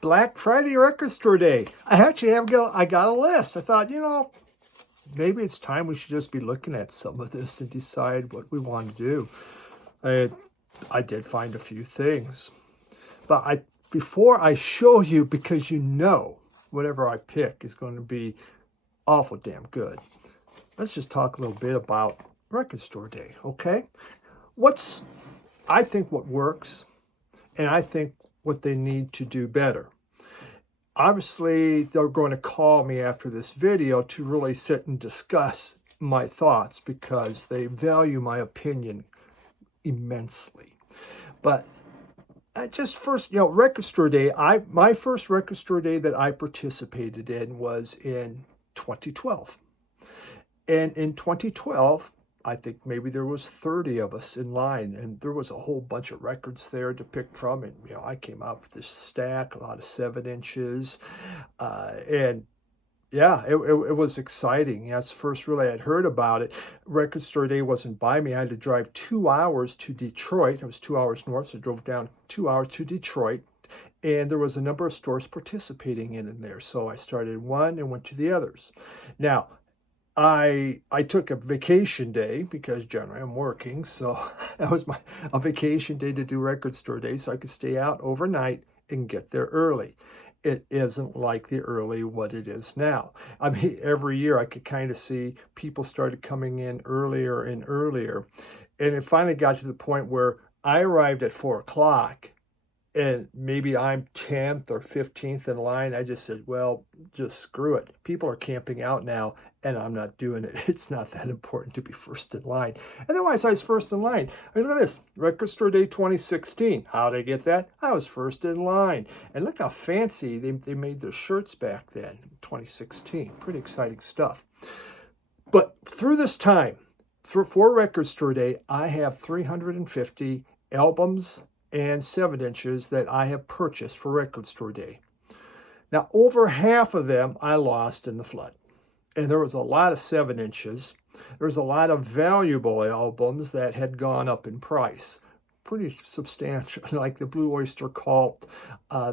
Black Friday Record Store Day. I got a list. I thought, maybe it's time we should just be looking at some of this and decide what we want to do. I did find a few things. But before I show you, because whatever I pick is going to be awful damn good, let's just talk a little bit about Record Store Day, okay? I think what works, and I think what they need to do better. Obviously, they're going to call me after this video to really sit and discuss my thoughts because they value my opinion immensely. But Record Store Day, my first Record Store Day that I participated in was in 2012. And in 2012, I think maybe there was 30 of us in line, and there was a whole bunch of records there to pick from. And, I came out with this stack, a lot of 7 inches. It was exciting. That's the first really I'd heard about it. Record Store Day wasn't by me. I had to drive 2 hours to Detroit. It was 2 hours north, so I drove down 2 hours to Detroit. And there was a number of stores participating in there. So I started one and went to the others. Now, I took a vacation day because generally I'm working, so that was a vacation day to do Record Store Day, so I could stay out overnight and get there early. It isn't like the early what it is now. I mean, every year I could kind of see people started coming in earlier and earlier, and it finally got to the point where I arrived at 4 o'clock. And maybe I'm 10th or 15th in line. I just said, well, just screw it. People are camping out now, and I'm not doing it. It's not that important to be first in line. Otherwise, I was first in line. I mean, look at this. Record Store Day 2016. How did I get that? I was first in line. And look how fancy they made their shirts back then, 2016. Pretty exciting stuff. But through this time, for Record Store Day, I have 350 albums and 7 inches that I have purchased for Record Store Day. Now, over half of them I lost in the flood. And there was a lot of 7 inches. There was a lot of valuable albums that had gone up in price. Pretty substantial, like the Blue Oyster Cult,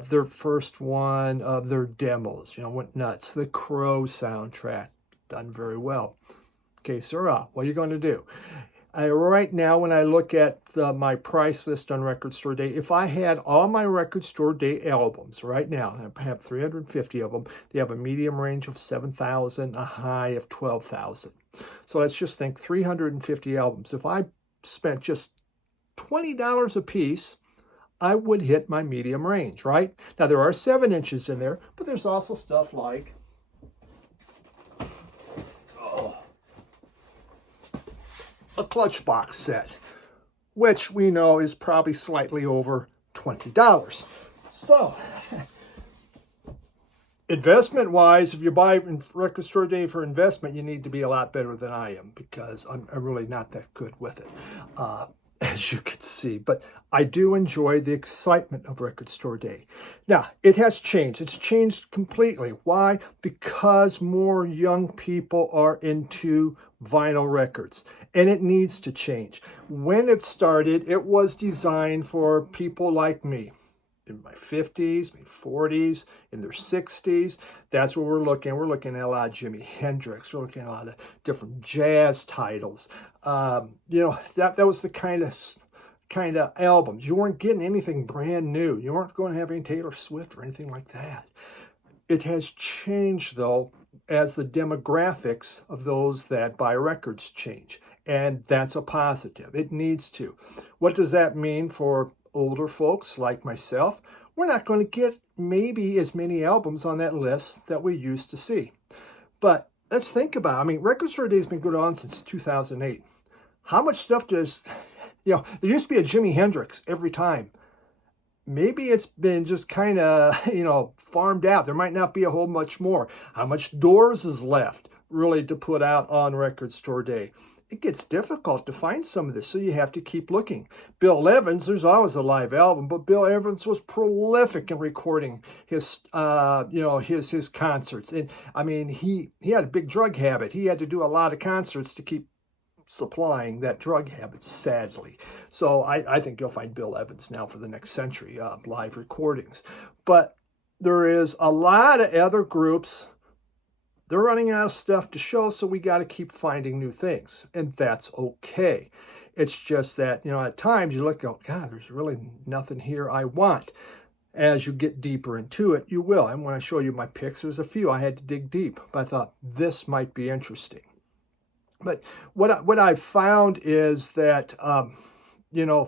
their first one of their demos, went nuts. The Crow soundtrack, done very well. Okay, so what are you going to do? Right now, when I look at my price list on Record Store Day, if I had all my Record Store Day albums right now, I have 350 of them, they have a medium range of 7,000, a high of 12,000. So let's just think 350 albums. If I spent just $20 a piece, I would hit my medium range, right? Now, there are 7 inches in there, but there's also stuff like a clutch box set, which we know is probably slightly over $20. So, investment-wise, if you buy Record Store Day for investment, you need to be a lot better than I am because I'm really not that good with it, as you can see. But I do enjoy the excitement of Record Store Day. Now, it has changed. It's changed completely. Why? Because more young people are into vinyl records, and it needs to change. When it started, it was designed for people like me in my 50s, my 40s, in their 60s. That's what we're looking at. We're looking at a lot of Jimi Hendrix. We're looking at a lot of different jazz titles. That was the kind of albums. You weren't getting anything brand new. You weren't going to have any Taylor Swift or anything like that. It has changed, though, as the demographics of those that buy records change. And that's a positive. It needs to. What does that mean for older folks like myself? We're not going to get maybe as many albums on that list that we used to see. But let's think about it. Record Store Day has been going on since 2008. How much stuff does, there used to be a Jimi Hendrix every time. Maybe it's been just kind of, farmed out. There might not be a whole much more. How much Doors is left really to put out on Record Store Day? It gets difficult to find some of this, so you have to keep looking. Bill Evans, there's always a live album, but Bill Evans was prolific in recording his concerts. And he had a big drug habit. He had to do a lot of concerts to keep supplying that drug habit, sadly. So I think you'll find Bill Evans now for the next century, live recordings. But there is a lot of other groups. They're running out of stuff to show, so we got to keep finding new things, and that's okay. It's just that, at times you look, oh, God, there's really nothing here I want. As you get deeper into it, you will. And when I show you my picks, there's a few I had to dig deep, but I thought this might be interesting. But what I've found is that, what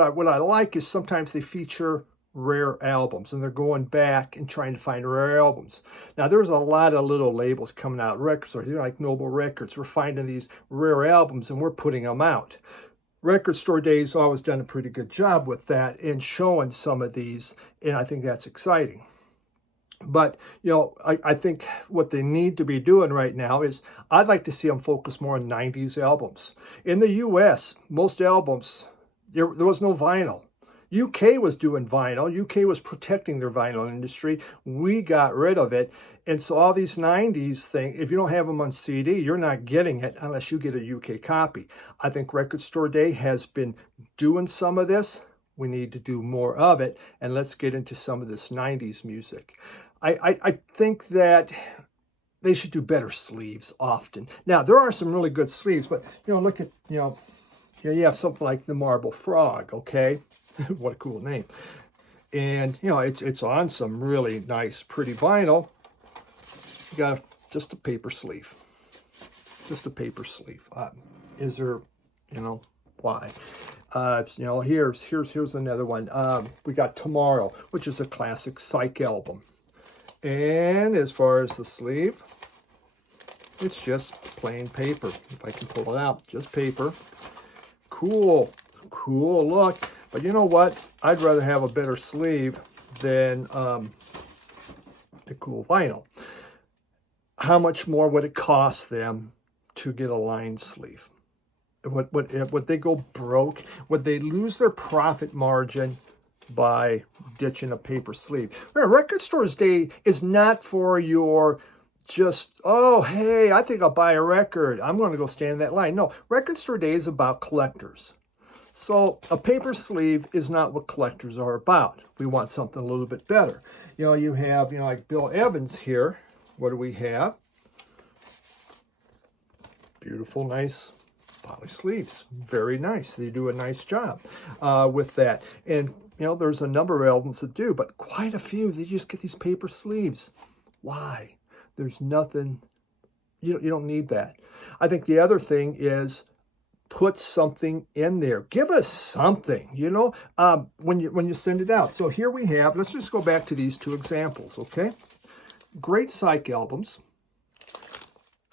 I like is sometimes they feature rare albums, and they're going back and trying to find rare albums. Now, there's a lot of little labels coming out, record stores, like Noble Records. We're finding these rare albums and we're putting them out. Record Store Day's always done a pretty good job with that in showing some of these, and I think that's exciting. But, I think what they need to be doing right now is I'd like to see them focus more on 90s albums. In the U.S., most albums, there was no vinyl. UK was doing vinyl. UK was protecting their vinyl industry. We got rid of it. And so all these 90s things, if you don't have them on CD, you're not getting it unless you get a UK copy. I think Record Store Day has been doing some of this. We need to do more of it. And let's get into some of this 90s music. I think that they should do better sleeves often. Now, there are some really good sleeves, but, look at, you have something like the Marble Frog, okay? What a cool name. And, it's on some really nice, pretty vinyl. You got just a paper sleeve. Just a paper sleeve. Is there, why? Here's another one. We got Tomorrow, which is a classic Psych album. And as far as the sleeve, it's just plain paper. If I can pull it out, just paper. Cool look. But you know what? I'd rather have a better sleeve than the cool vinyl. How much more would it cost them to get a lined sleeve? Would they go broke? Would they lose their profit margin by ditching a paper sleeve? Remember, Record Stores Day is not for your just, oh, hey, I think I'll buy a record. I'm going to go stand in that line. No, Record Store Day is about collectors. So a paper sleeve is not what collectors are about. We want something a little bit better. You have, like Bill Evans here. What do we have? Beautiful, nice poly sleeves. Very nice. They do a nice job with that. And, there's a number of albums that do, but quite a few, they just get these paper sleeves. Why? There's nothing, you don't need that. I think the other thing is put something in there. Give us something, when you send it out. So here we have, let's just go back to these two examples, okay? Great Psych albums.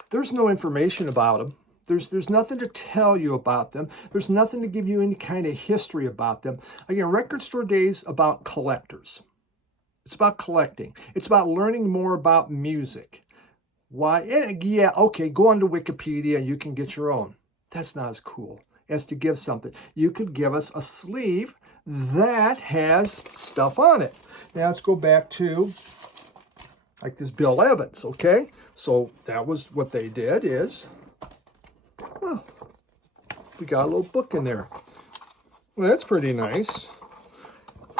There's no information about them. There's nothing to tell you about them. There's nothing to give you any kind of history about them. Again, Record Store Day's about collectors. It's about collecting. It's about learning more about music. Why? Yeah, okay, go on to Wikipedia and you can get your own. That's not as cool as to give something. You could give us a sleeve that has stuff on it. Now let's go back to like this Bill Evans, okay? So that was what they did is, well, we got a little book in there. Well, that's pretty nice.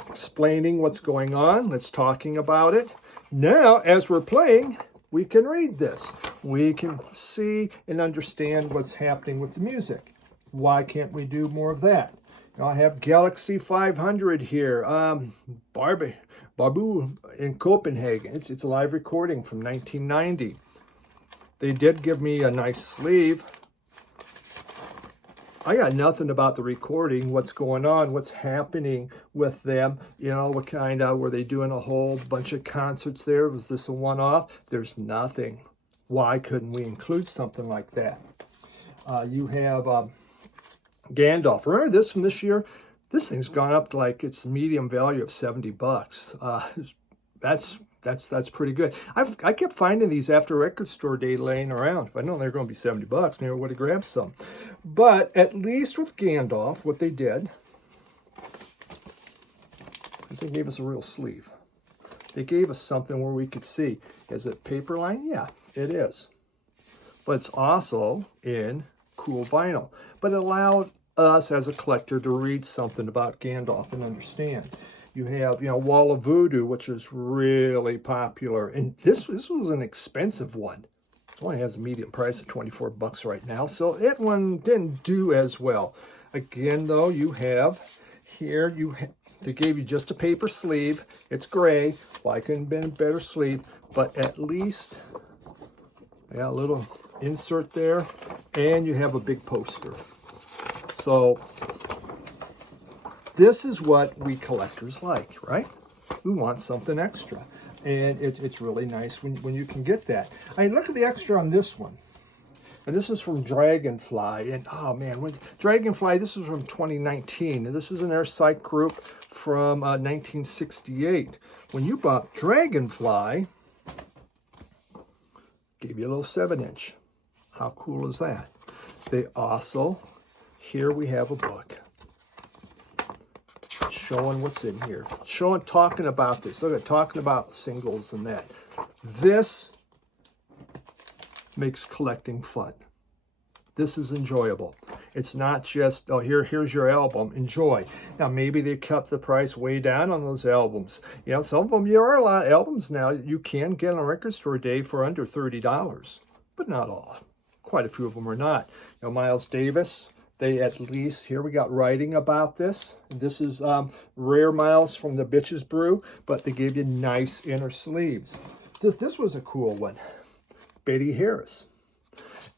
Explaining what's going on. Let's talking about it. Now, as we're playing, we can read this. We can see and understand what's happening with the music. Why can't we do more of that? I have Galaxy 500 here. Babu in Copenhagen. It's a live recording from 1990. They did give me a nice sleeve. I got nothing about the recording, what's going on, what's happening with them. What kind of, were they doing a whole bunch of concerts there? Was this a one-off? There's nothing. Why couldn't we include something like that? You have Gandalf. Remember this from this year? This thing's gone up to like its medium value of $70. That's pretty good. I kept finding these after Record Store Day laying around. If I known they were going to be $70, maybe I would have grabbed some. But at least with Gandalf, what they did is they gave us a real sleeve. They gave us something where we could see. Is it paper line? Yeah, it is. But it's also in cool vinyl. But it allowed us as a collector to read something about Gandalf and understand. You have, Wall of Voodoo, which is really popular. And this was an expensive one. It only has a medium price of $24 right now. So that one didn't do as well. Again, though, you have here, they gave you just a paper sleeve. It's gray. Why couldn't have been a better sleeve? But at least, a little insert there. And you have a big poster. So this is what we collectors like, right? We want something extra. And it's really nice when you can get that. I mean, look at the extra on this one. And this is from Dragonfly. And oh man, Dragonfly, this is from 2019. And this is an Airsight group from 1968. When you bought Dragonfly, gave you a little 7-inch. How cool is that? They also, here we have a book. Showing what's in here. Talking about this. Look at talking about singles and that. This makes collecting fun. This is enjoyable. It's not just, oh, here's your album, enjoy. Now, maybe they kept the price way down on those albums. Some of them, there are a lot of albums now you can get on a record store day for under $30, but not all. Quite a few of them are not. Miles Davis, they at least, here we got writing about this. This is Rare Miles from the Bitches Brew, but they gave you nice inner sleeves. This was a cool one. Betty Harris.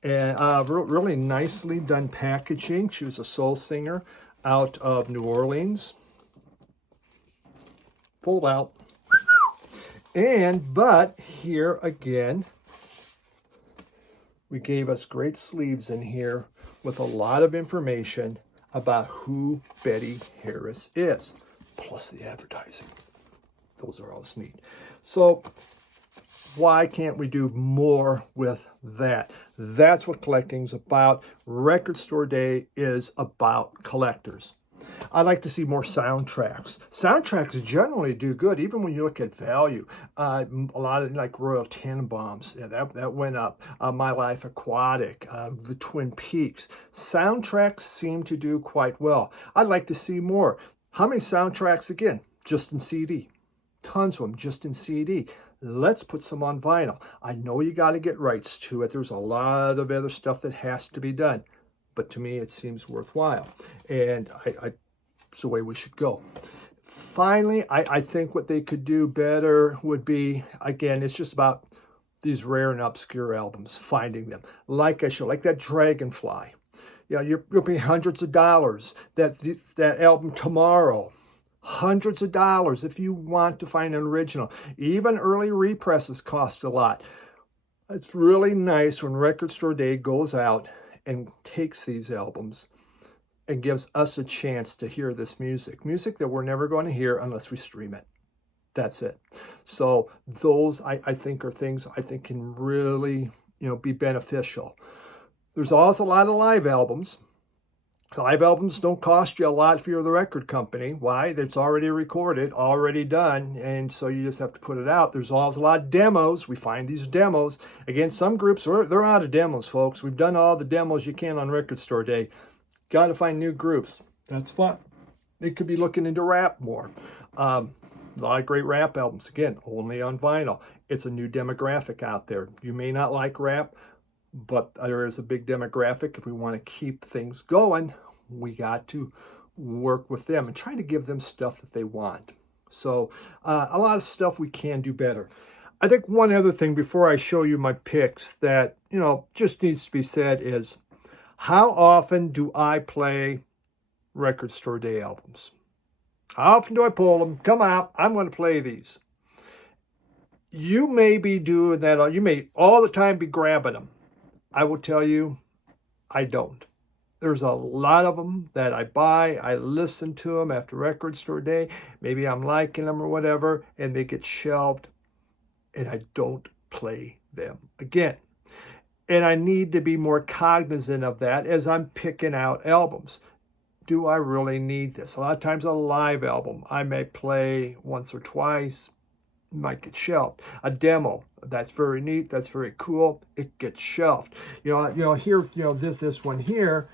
And really nicely done packaging. She was a soul singer out of New Orleans. Fold out. But here again, we gave us great sleeves in here with a lot of information about who Betty Harris is, plus the advertising. Those are always neat. So why can't we do more with that? That's what collecting's about. Record Store Day is about collectors. I like to see more soundtracks. Soundtracks generally do good, even when you look at value. A lot of like Royal Tenenbaums, that went up. My Life Aquatic, the Twin Peaks. Soundtracks seem to do quite well. I'd like to see more. How many soundtracks again? Just in CD. Tons of them just in CD. Let's put some on vinyl. I know you got to get rights to it. There's a lot of other stuff that has to be done. But to me, it seems worthwhile. And it's the way we should go. Finally, I think what they could do better would be, again, it's just about these rare and obscure albums, finding them. Like I showed, like that Dragonfly. You'll pay hundreds of dollars. That album Tomorrow. Hundreds of dollars if you want to find an original. Even early represses cost a lot. It's really nice when Record Store Day goes out and takes these albums and gives us a chance to hear this music that we're never going to hear unless we stream it. That's it. So those, I think, are things I think can really, be beneficial. There's also a lot of live albums. Live albums don't cost you a lot if you're the record company. Why? It's already recorded, already done, and so you just have to put it out. There's also a lot of demos. We find these demos. Again, some groups, they're out of demos, folks. We've done all the demos you can on Record Store Day. Got to find new groups. That's fun. They could be looking into rap more. A lot of great rap albums, again, only on vinyl. It's a new demographic out there. You may not like rap, but there is a big demographic. If we want to keep things going, we got to work with them and try to give them stuff that they want. So a lot of stuff we can do better. I think one other thing before I show you my picks that, just needs to be said is, how often do I play Record Store Day albums? How often do I pull them? Come out, I'm going to play these. You may be doing that. You may all the time be grabbing them. I will tell you, I don't. There's a lot of them that I buy. I listen to them after Record Store Day. Maybe I'm liking them or whatever, and they get shelved, and I don't play them again. And I need to be more cognizant of that as I'm picking out albums. Do I really need this? A lot of times a live album, I may play once or twice, might get shelved. A demo, that's very neat, that's very cool, it gets shelved. Here, this one here,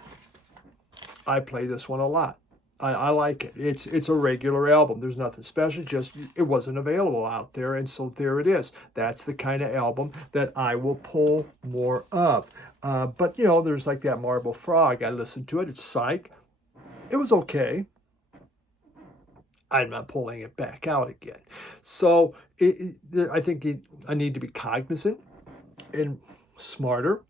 I play this one a lot. I like it. It's a regular album. There's nothing special, just it wasn't available out there, and so there it is. That's the kind of album that I will pull more of. But, you know, there's like that Marble Frog. I listened to it. It's psych. It was okay. I'm not pulling it back out again. So I think I need to be cognizant and smarter,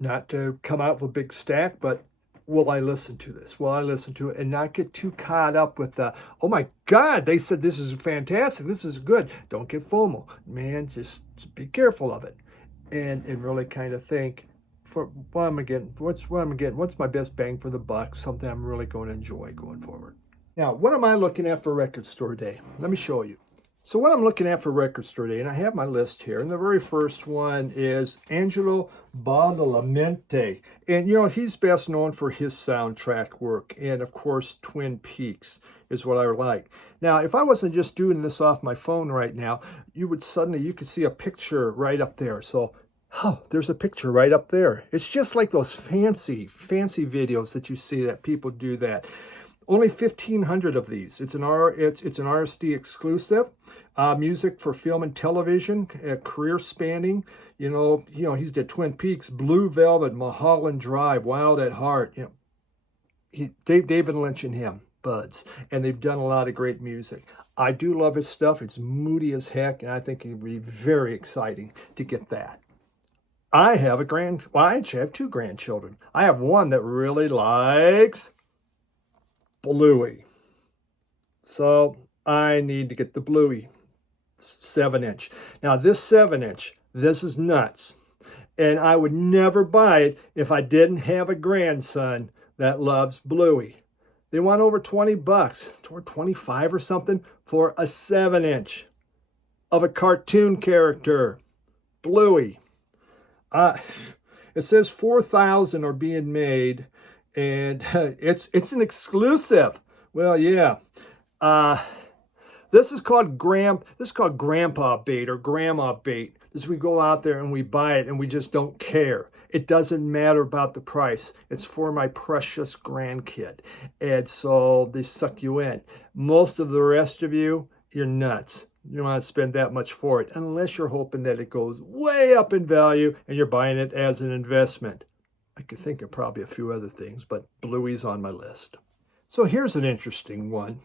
not to come out with a big stack, but will I listen to this? Will I listen to it and not get too caught up with the, oh my God, they said this is fantastic, this is good. Don't get FOMO. Man, just be careful of it. And really kind of think, for what am I getting? What's my best bang for the buck? Something I'm really going to enjoy going forward. Now, what am I looking at for Record Store Day? Let me show you. So what I'm looking at for Record Store Day, and I have my list here, and the very first one is Angelo Badalamenti. And, you know, he's best known for his soundtrack work, and, of course, Twin Peaks is what I like. Now, if I wasn't just doing this off my phone right now, you could see a picture right up there. So, oh, there's a picture right up there. It's just like those fancy videos that you see that people do that. Only 1,500 of these. It's an RSD exclusive. Music for film and television, career spanning. You know, he's did Twin Peaks, Blue Velvet, Mulholland Drive, Wild at Heart. You know, David Lynch and him, buds, and they've done a lot of great music. I do love his stuff. It's moody as heck, and I think it'd be very exciting to get that. I actually have two grandchildren. I have one that really likes Bluey. So I need to get the Bluey 7-inch. Now this 7-inch, this is nuts. And I would never buy it if I didn't have a grandson that loves Bluey. They want over $20, or 25 or something, for a 7-inch of a cartoon character, Bluey. It says 4,000 are being made, and it's an exclusive. Well, yeah. This is called grandpa bait or grandma bait. This we go out there and we buy it and we just don't care. It doesn't matter about the price. It's for my precious grandkid. And so they suck you in. Most of the rest of you, you're nuts. You don't want to spend that much for it unless you're hoping that it goes way up in value and you're buying it as an investment. I could think of probably a few other things, but Bluey's on my list. So here's an interesting one.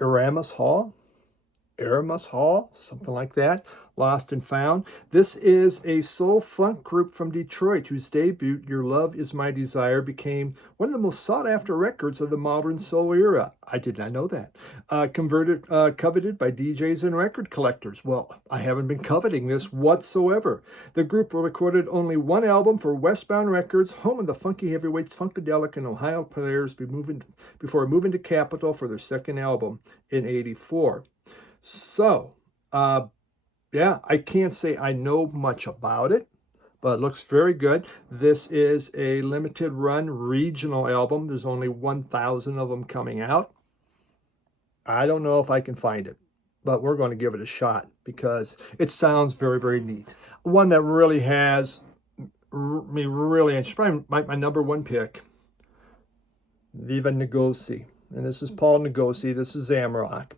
Aramis Hall, something like that, Lost and Found. This is a soul funk group from Detroit whose debut, Your Love Is My Desire, became one of the most sought-after records of the modern soul era. I did not know that. Coveted by DJs and record collectors. Well, I haven't been coveting this whatsoever. The group recorded only one album for Westbound Records, home of the funky heavyweights Funkadelic and Ohio Players, before moving to Capitol for their second album in '84. So, yeah, I can't say I know much about it, but it looks very good. This is a limited run regional album. There's only 1,000 of them coming out. I don't know if I can find it, but we're going to give it a shot because it sounds very, very neat. One that really has me really interested, probably my number one pick, Viva Negosi. And this is Paul Negosi. This is Zamrock.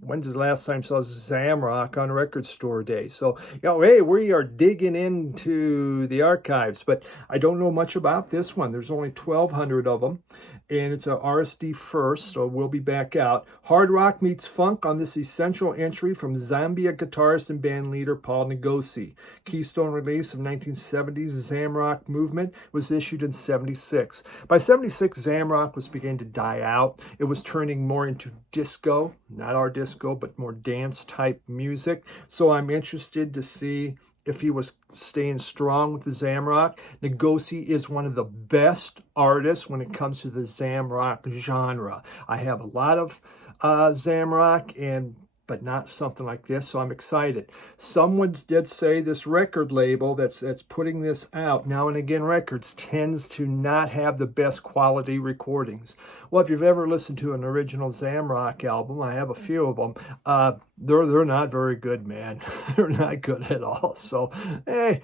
When's the last time I saw Zamrock on Record Store Day? So, you know, hey, we are digging into the archives, but I don't know much about this one. There's only 1,200 of them, and it's a RSD first, so we'll be back out. Hard rock meets funk on this essential entry from Zambia guitarist and band leader Paul Negosi. Keystone release of 1970s Zamrock movement was issued in '76. By '76, Zamrock was beginning to die out. It was turning more into disco, not our disco, but more dance-type music. So I'm interested to see if he was staying strong with the Zamrock. Negosi is one of the best artists when it comes to the Zamrock genre. I have a lot of Zamrock, and but not something like this, so I'm excited. Someone did say this record label that's putting this out, Now and Again Records, tends to not have the best quality recordings. Well, if you've ever listened to an original Zamrock album, I have a few of them, they're not very good, man. They're not good at all. So, hey,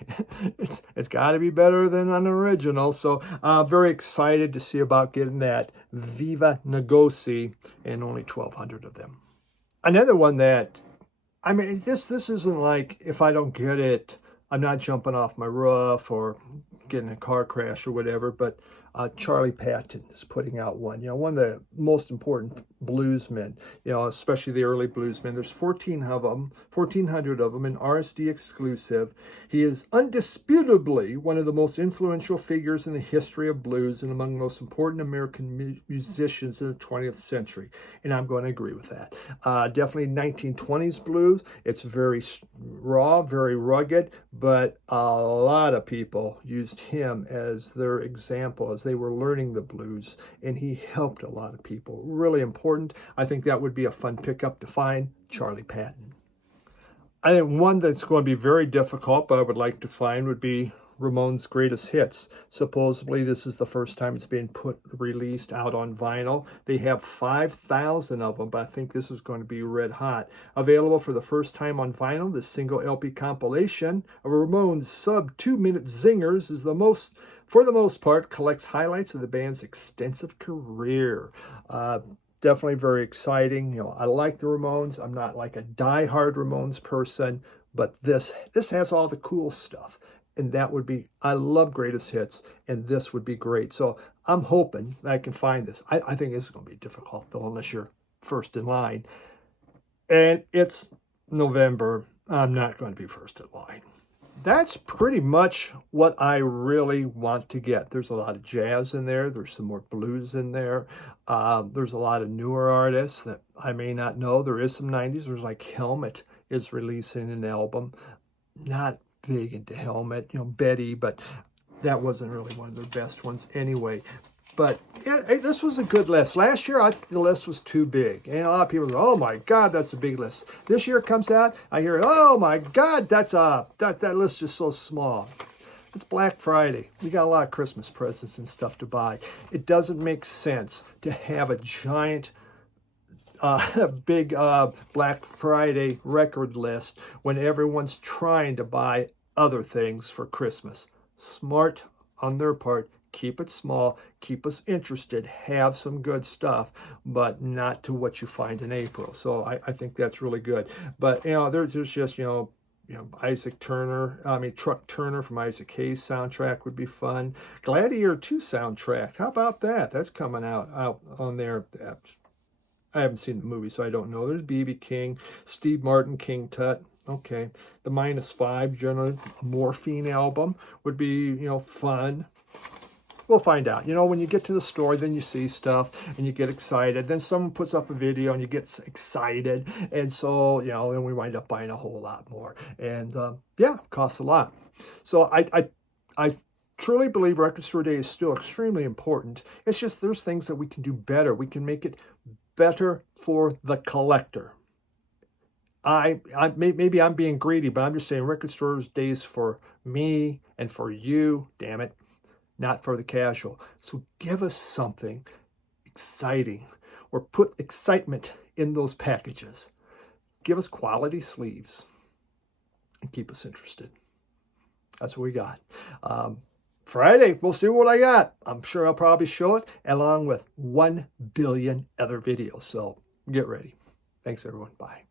it's got to be better than an original. So, very excited to see about getting that Viva Negoci, and only 1,200 of them. Another one that, I mean, this isn't like, if I don't get it, I'm not jumping off my roof or getting a car crash or whatever, but Charlie Patton is putting out one. You know, one of the most important bluesmen, you know, especially the early bluesmen. There's 1,400 of them, an RSD exclusive. He is undisputably one of the most influential figures in the history of blues and among the most important American musicians in the 20th century. And I'm going to agree with that. Definitely 1920s blues. It's very raw, very rugged, but a lot of people used him as their example as they were learning the blues, and he helped a lot of people. Really important. I think that would be a fun pickup to find, Charlie Patton. I think one that's going to be very difficult, but I would like to find, would be Ramones' Greatest Hits. Supposedly this is the first time it's being released out on vinyl. They have 5,000 of them, but I think this is going to be red hot. Available for the first time on vinyl, this single LP compilation of Ramones' sub 2-minute zingers is for the most part, collects highlights of the band's extensive career. Definitely very exciting. You know, I like the Ramones. I'm not like a die-hard Ramones person, but this has all the cool stuff. And that would be, I love Greatest Hits, and this would be great. So I'm hoping that I can find this. I think this is going to be difficult, though, unless you're first in line. And it's November. I'm not going to be first in line. That's pretty much what I really want to get. There's a lot of jazz in there. There's some more blues in there. There's a lot of newer artists that I may not know. There is some 90s. There's like Helmet is releasing an album. Not big into Helmet, you know, Betty, but that wasn't really one of their best ones anyway. But yeah, this was a good list. Last year, I think the list was too big. And a lot of people go, oh my God, that's a big list. This year it comes out, I hear, oh my God, that list is so small. It's Black Friday. We got a lot of Christmas presents and stuff to buy. It doesn't make sense to have a giant big Black Friday record list when everyone's trying to buy other things for Christmas. Smart on their part. Keep it small, keep us interested, have some good stuff, but not to what you find in April. So I think that's really good. But, you know, there's just, you know, Truck Turner from Isaac Hayes soundtrack would be fun. Gladiator 2 soundtrack, how about that? That's coming out on there. I haven't seen the movie, so I don't know. There's B.B. King, Steve Martin, King Tut. Okay, the -5 general Morphine album would be, you know, fun. We'll find out. You know, when you get to the store, then you see stuff and you get excited. Then someone puts up a video and you get excited. And so, you know, then we wind up buying a whole lot more. And yeah, it costs a lot. So I truly believe Record Store Day is still extremely important. It's just there's things that we can do better. We can make it better for the collector. Maybe I'm being greedy, but I'm just saying Record Store Day is for me and for you, damn it. Not for the casual. So give us something exciting, or put excitement in those packages. Give us quality sleeves and keep us interested. That's what we got. Friday, we'll see what I got. I'm sure I'll probably show it along with 1 billion other videos. So get ready. Thanks, everyone. Bye.